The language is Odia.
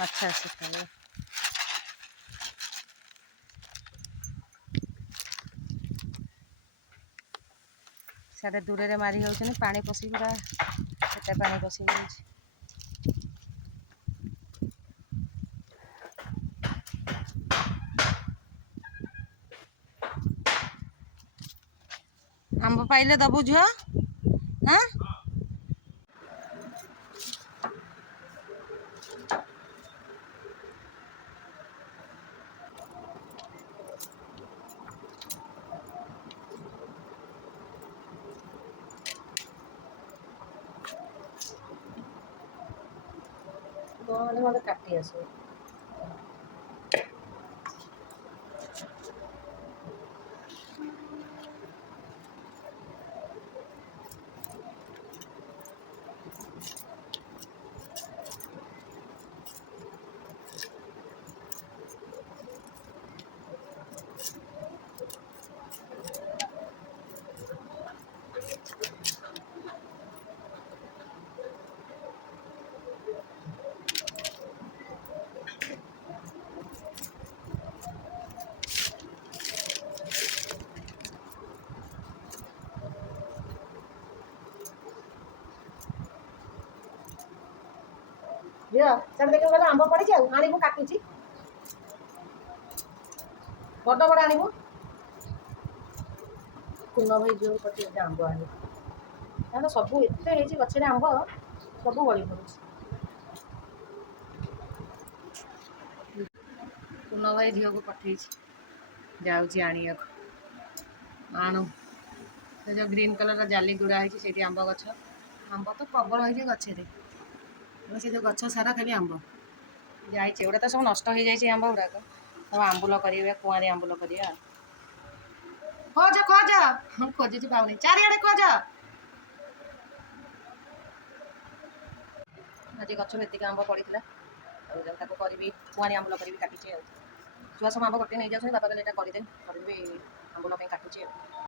ମାଛ ଆସି ଖାଇବ। ସିଆଡ଼େ ଦୂରରେ ମାରି ହେଉଛନ୍ତି, ପାଣି ପଶିକି ପୁରା କେତେ ପାଣି ପଶିକି ଯାଉଛି। ଆମ୍ବ ପାଇଲେ ଦବୁ ଝିଅ? ହାଁ ମୋତେ କାଟି ଆସିବ। ଝିଅ ସେଠି ଦେଖିବୁ କହିଲେ ଆମ୍ବ ପଡ଼ିଛି, ଆଉ ଆଣିବୁ, କାଟୁଛି। ବଡ଼ ବଡ଼ ଆଣିବୁ। କୁନ ଭାଇ ଝିଅକୁ ପଠେଇଛି ଆମ୍ବ ଆଣିବୁ। ତାହେଲେ ସବୁ ଏତେ ହେଇଛି ଗଛରେ ଆମ୍ବ, ସବୁ ବଳି ପଡ଼ୁଛି। କୁନ ଭାଇ ଝିଅକୁ ପଠେଇଛି, ଯାଉଛି ଆଣିବାକୁ। ଆଣୁ। ସେ ଯେଉଁ ଗ୍ରୀନ୍ କଲର୍ର ଜାଲି ଗୁଡ଼ା ହେଇଛି ସେଇଠି ଆମ୍ବ ଗଛ। ଆମ୍ବ ତ ପ୍ରବଳ ହେଇଛି ଗଛରେ, ସେ ଯେଉଁ ଗଛ ସାରା ଖାଲି ଆମ୍ବ ଯାଇଛି। ଏଗୁଡ଼ା ତ ସବୁ ନଷ୍ଟ ହେଇଯାଇଛି ଆମ୍ବ ଗୁଡ଼ାକ। ସବୁ ଆମ୍ବୁଲ କରିବେ, କୁଆଁରୀ ଆମ୍ବୁଲ କରିବା। ଖୋଜ ଖୋଜ, ମୁଁ ଖୋଜୁଛି ପାଉନି, ଚାରିଆଡ଼େ ଖୋଜ। ଆଜି ଗଛରେ ଏତିକି ଆମ୍ବ ପଡ଼ିଥିଲା, ଆଉ ତାକୁ କରିବି, କୁଆଁରୀ ଆମ୍ବୁଲ କରିବି, କାଟିଛି ଆଉ। ଛୁଆ ସବୁ ଆମ୍ବ ଗୋଟେ ନେଇଯାଉଛନ୍ତି, ବାପା କହିଲେ ଏଇଟା କରିଦେବି, ଆମ୍ବୁଲ ପାଇଁ କାଟୁଛି ଆଉ।